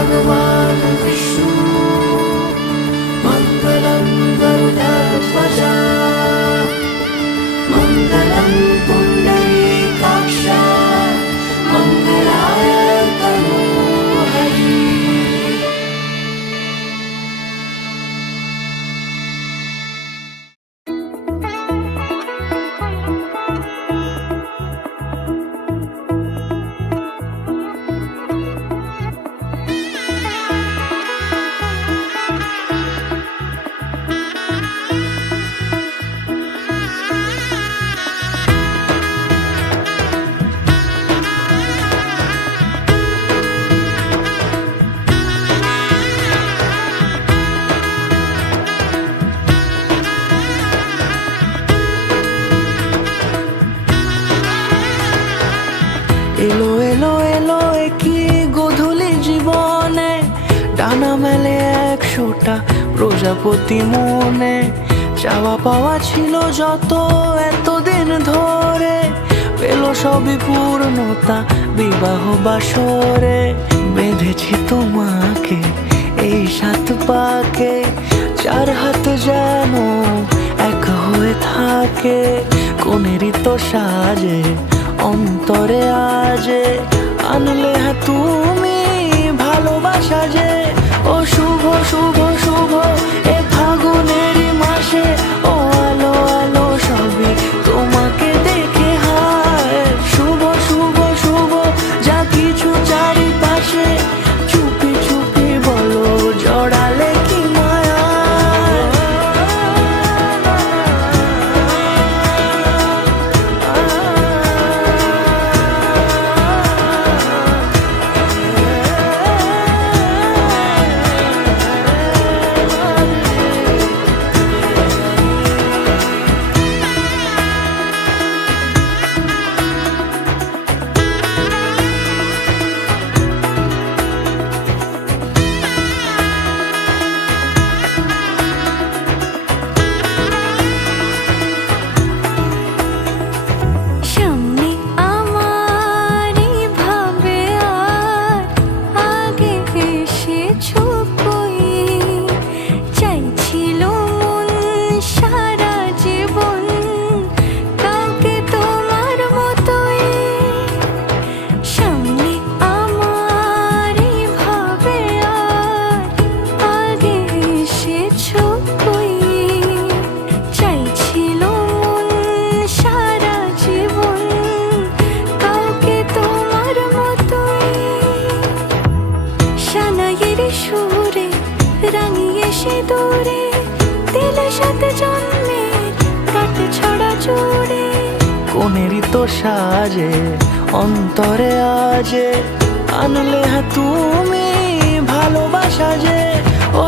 भगवान् विष्णु मङ्गलं गरुडध्वज मङ्गलं पुण्डरीकाक्ष मङ्गलाय तनोहरि। এলো এলো এলো কি গোধূলি জীবনে, ডানা মেলে 100টা প্রজাপতি মনে। চাওয়া পাওয়া ছিল যত এতদিন ধরে, পেল সবই পূর্ণতা বিবাহ বাসরে। বেঁধেছি তোমাকে এই 7 পাকে, 4 হাত যেন এক হয়ে থাকে। কোনেরই তো সাজে অন্তরে আজে, আনলে হ্যাঁ তুমি ভালোবাসা যে। ও শুভ শুভ শুভ এ ফাগুনেরই মাসে, ও আলো আলো সবই তোমাকে দেখে হায়। শুভ শুভ শুভ যা কিছু চারিপাশে, চুপি চুপি বলো জড়ালে কি মায়া। কোনেরই তো সাজে অন্তরে আজে, আনলে হ্যাঁ তুমি ভালোবাসা যে। ও